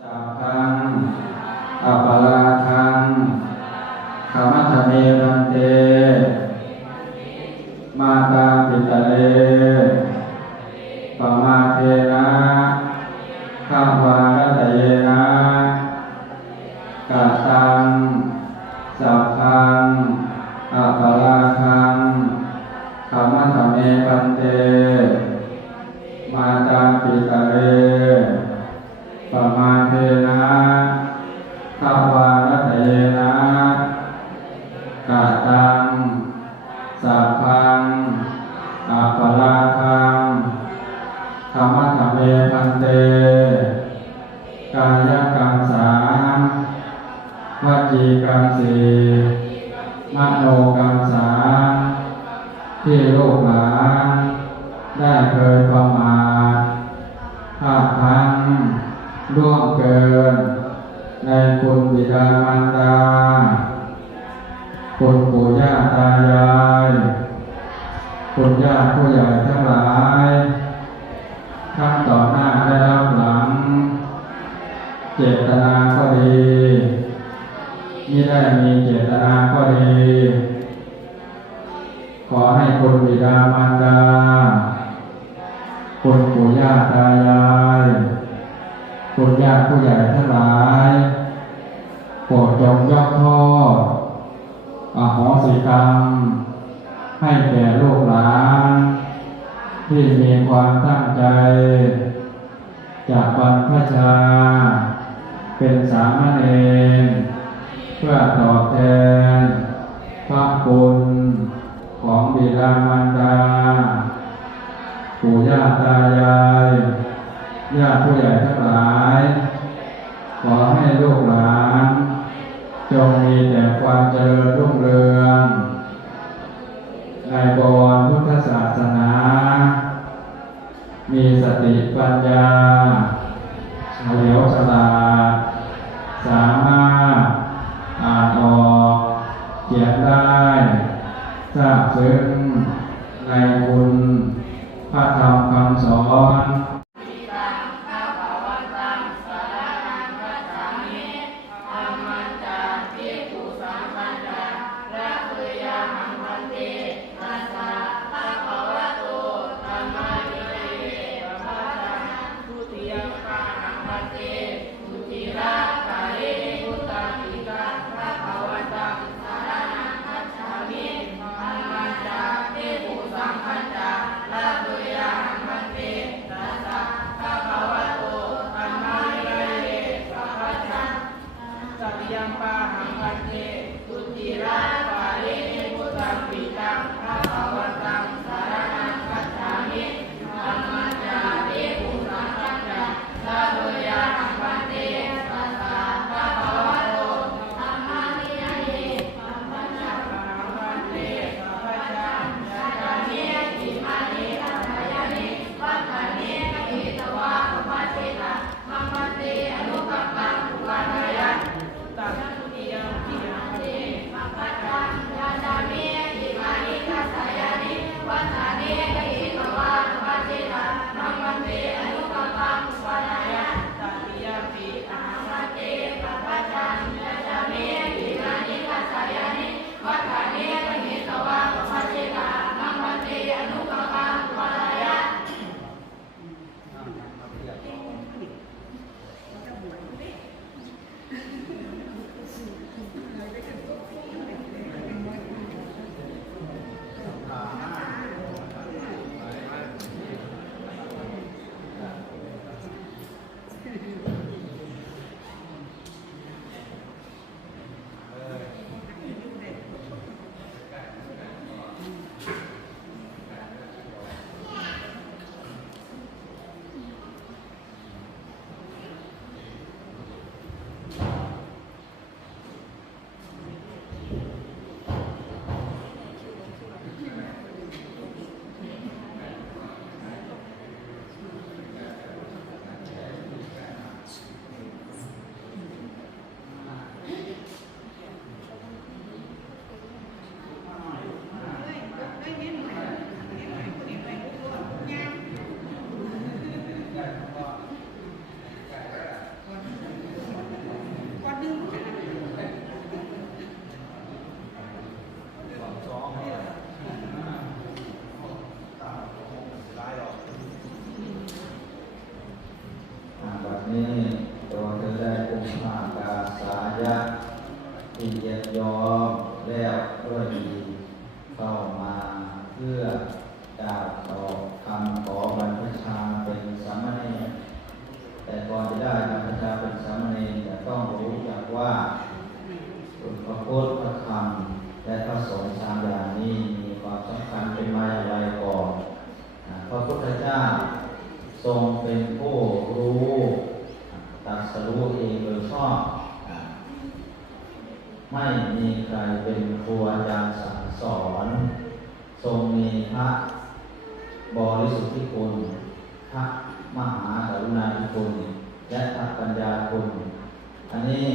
สัพพังอัปลาทังขมัทเมรันเต มาตาปิตะเล กร จงยกโทษอโหสิกรรม ให้แก่ลูกหลาน ที่มีความตั้งใจ จากบรรพชา เป็นสามเณรเพื่อตอบแทนพระคุณของบิดามารดาปู่ย่าตายายญาติผู้ใหญ่ทั้งหลาย ขอให้ลูกหลาน จงมีแต่ความเจริญรุ่งเรือง ในบวรพุทธศาสนา มีสติปัญญาเฉลียวฉลาดสามารถอ่านออกเขียนได้ทราบซึ้งในคุณพระธรรมคำสอน เป็นผู้รู้ตรัสรู้เองโดยชอบ ไม่มีใครเป็นครูอาจารย์สั่งสอน ทรงมีพระบริสุทธิคุณพระมหากรุณาธิคุณและพระปัญญาคุณ อันนี้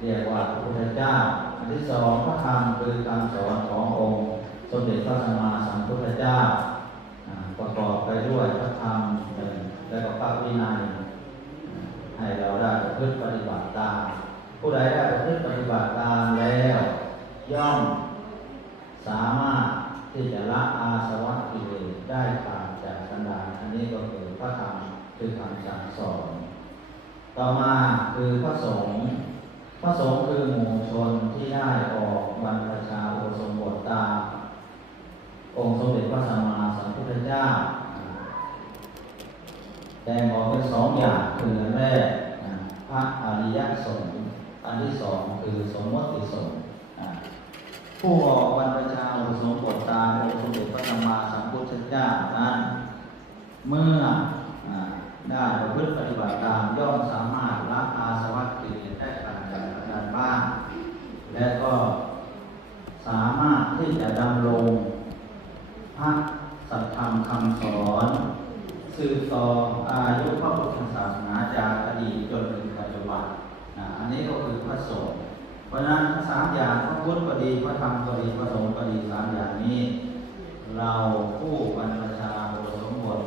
เรียกว่าพระพุทธเจ้า อันที่สองพระธรรมคือคำสอนขององค์ สมเด็จพระสัมมาสัมพุทธเจ้า ประกอบไปด้วยพระธรรม และก็พระวินัยให้เราได้ประพฤติปฏิบัติตาม ผู้ใดได้ประพฤติปฏิบัติตามแล้ว ย่อมสามารถที่จะละอาสวะกิเลสได้ขาดจากสันดานอันนี้ก็คือพระธรรมคือคำสั่งสอน ต่อมาคือพระสงฆ์พระสงฆ์คือหมู่ชนที่ได้ออกบรรพชาอุปสมบทตาม องค์สมเด็จพระสัมมาสัมพุทธเจ้า แบ่ง องอย่างคืออันแรกพระอริยสงฆ์อันที่สองคือสมมติสงฆ์ผู้ออกบรรพชาอุสมบทตามองค์สมเด็จพระสัมมาสัมพุทธเจ้านั้นเมื่ออ่าได้ประพฤติปฏิบัติตามย่อมสามารถละอาสวะกิเลสได้ขาดจากอาการบ้างและก็สามารถที่จะดำรงพระสัทธรรมคำสอน สืบต่ออายุพระพุทธศาสนาจากอดีตจนถึงปัจจุบันนะอันนี้ก็คือพระสงฆ์เพราะฉะนั้นสามอย่างพระพุทธก็ดีพระธรรมก็ดีพระสงฆ์ก็ดีสามอย่างนี้ เราผู้บรรพชาอุปสมบท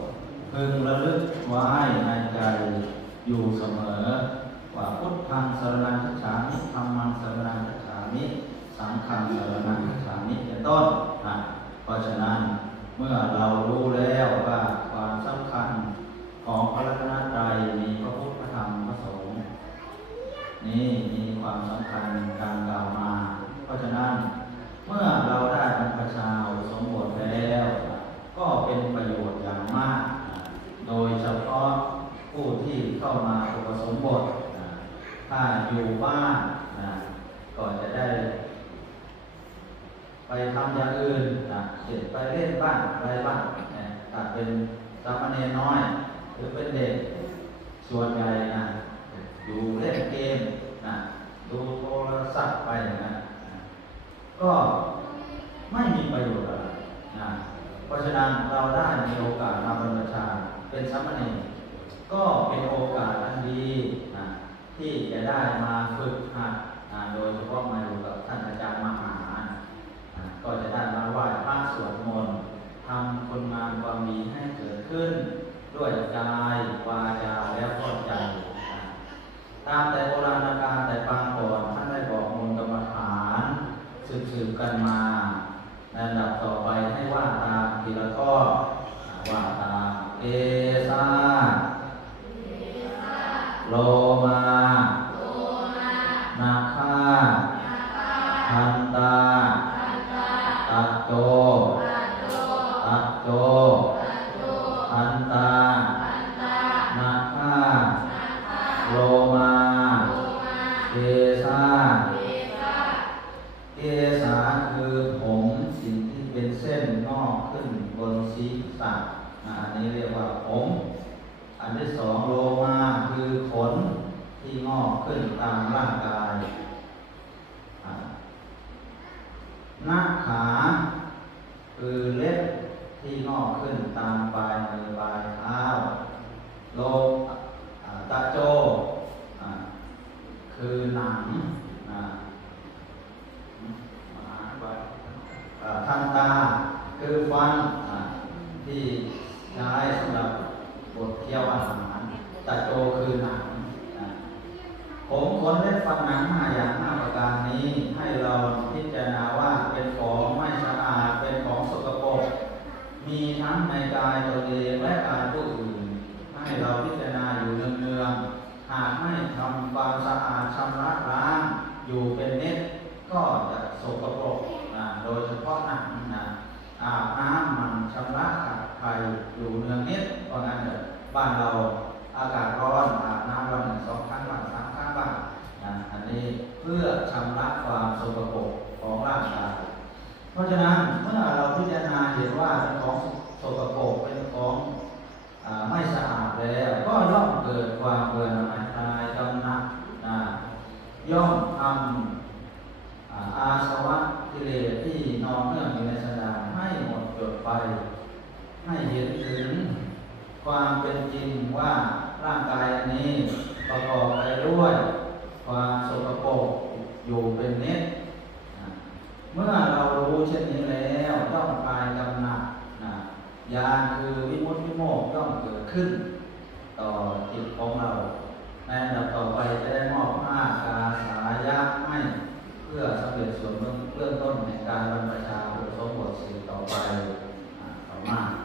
พึงระลึกไว้ในใจอยู่เสมอ ว่าพุทธังสรนังคัจฉามิธรรมังสรนังคัจฉามิสังฆังสรนังคัจฉามิเป็นต้นนะเพราะฉะนั้น เมื่อเรารู้แล้วว่าความสำคัญของพระรัตนตรัยมีพระพุทธพระธรรมพระสงฆ์นี่มีความสำคัญดังกล่าวมา เพราะฉะนั้นเมื่อเราได้บรรพชาอุปสมบทแล้ว ก็เป็นประโยชน์อย่างมาก โดยเฉพาะผู้ที่เข้ามาอุปสมบทถ้าอยู่บ้านนะก็จะได้ ไปทำอย่างอื่นนะเช่นไปเล่นบ้านอะไรบ้างนะถ้าเป็นสามเณรน้อย หรือเป็นเด็กส่วนใหญ่นะอยู่เล่นเกมนะดูโทรศัพท์ไปนะก็ไม่มีประโยชน์อะไรนะเพราะฉะนั้นเราได้มีโอกาสมาบรรพชาเป็นสามเณรก็เป็นโอกาสอันดีนะที่จะได้มาฝึกหัดนะโดยเฉพาะมาอยู่กับท่านอาจารย์มหา อ่า ก็จะได้มาไหว้พระสวดมนต์ทำคุณงามความดีให้เกิดขึ้น ด้วยกายวาจาแล้วก็ใจตามแต่โบราณกาลแต่ปางก่อนท่านได้บอกมนต์กรรมฐานสืบๆกันมาในลำดับต่อไปให้ว่าตามทีละข้อว่าตามเอซาโลมานา คือฟันอ่าที่ใช้สำหรับบดเคี้ยวอาหารตาโจคือหนังผมขนเล็บฟันหนังห้าอย่างห้าประการนี้ ให้เราพิจารณาว่าเป็นของไม่สะอาดเป็นของสกปรกมีทั้งในกายตัวเองและกายผู้อื่น ให้เราพิจารณาอยู่เนืองๆหากไม่ทำความสะอาดชำระล้างอยู่เป็นเนิดก็จะสกปรกโดยเฉพาะหนัง อาบน้ำมันชำระขาภัยอยู่เนืองนิดเพราะงั้นเถอะบ้านเราอากาศร้อนอาบน้ำวันหนึ่งสองครั้งบ้างสามครั้งบ้างนะอันนี้เพื่อชำระความสกปรกของร่างกายเพราะฉะนั้นเมื่อเราพิจารณาเห็นว่าเป็นของสกปรกเป็นของอไม่สะอาดแล้วก็ย่อมเกิดความเบื่อหน่ายกำหนัดนะย่อมทำอ่าอาสวะกิเลสที่นองเนื่องอยู่ในสันดานให้หมดจดไป ให้เห็น ถึงความเป็นจริงว่าร่างกายอันนี้ประกอบไปด้วยความสกปรกอยู่เป็นนิดเมื่อเรารู้เช่นนี้แล้วย่อมคลายกำหนัดนะญาคือวิมุตติวิโมกข์ย่อมเกิดขึ้น ต่อจิตของเราในอันดับต่อไปจะได้มอบผ้ากาสายะให้เพื่อสำเร็จส่วนเบื้องเบื้องต้นในการบรรพชาอุปสมบทสืบต่อไปต่อมา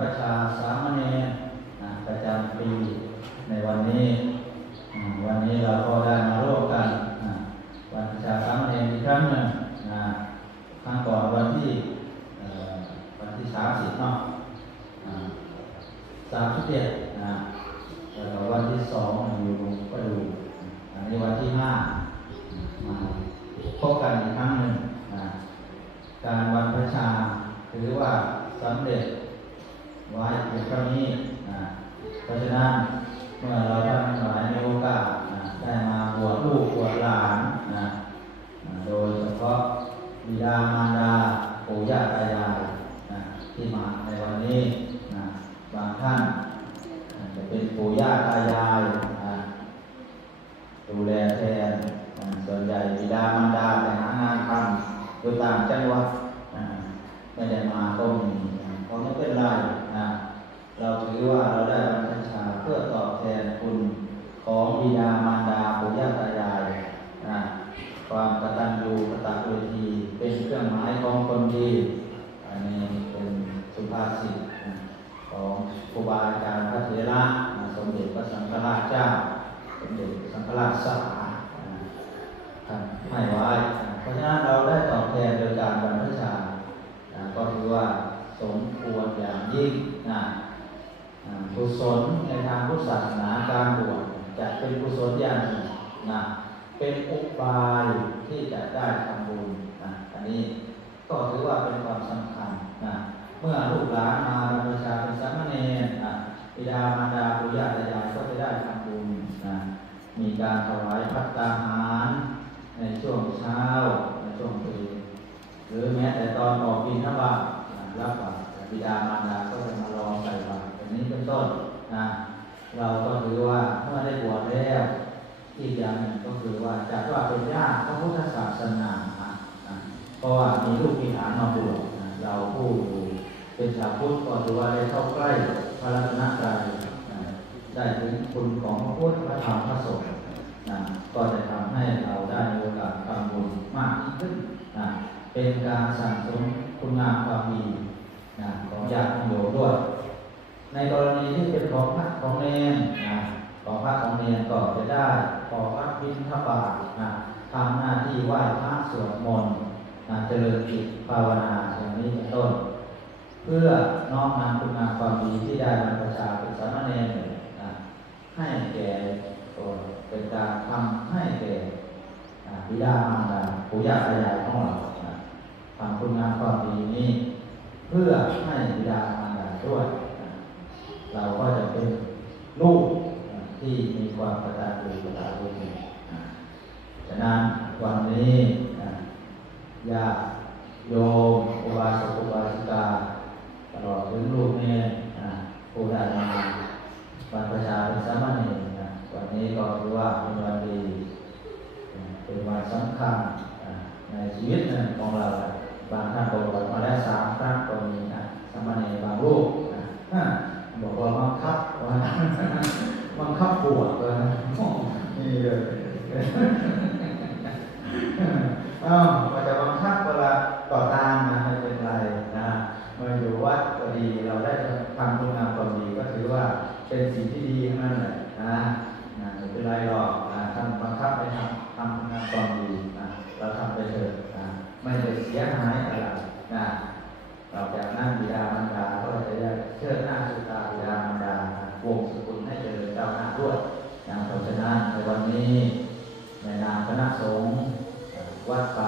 วันพระชา ญาติโยมด้วย ในกรณีที่เป็นของพระของเนรนะของพระของเนรก็จะได้ขอพระบิณฑบาตนะทำหน้าที่ไหว้พระสวดมนต์นะเจริญจิตภาวนาอย่างนี้เป็นต้น เพื่อน้อมนำคุณงามความดีที่ได้บรรพชาเป็นสามเณรนะให้แก่ตนเป็นการทำให้แก่บิดามารดาปู่ย่าตายายของเราทำคุณงามความดีนี้ เพื่อให้บิดามารดาด้วย เราก็จะเป็นลูกที่มีความกระตัญญูกตเวทีนะฉะนั้นวันนี้ญาติโยมอุบาสกอุบาสิกาตลอดถึงลูกเนรนะผู้ได้มาบรรพชาเป็นสามเณรนะวันนี้ก็ถือว่าเป็นวันดี เป็นวันสำคัญในชีวิตของเรา บางท่านบอกว่ามาแล้วสามครั้งก็มีนะสามเณรบางรูปนะบอกว่าบังคับว่าบังคับปวดเลยนะนี่เลยอ้าวมันจะบังคับเวลาต่อตา ณะสงฆ์วัดป่า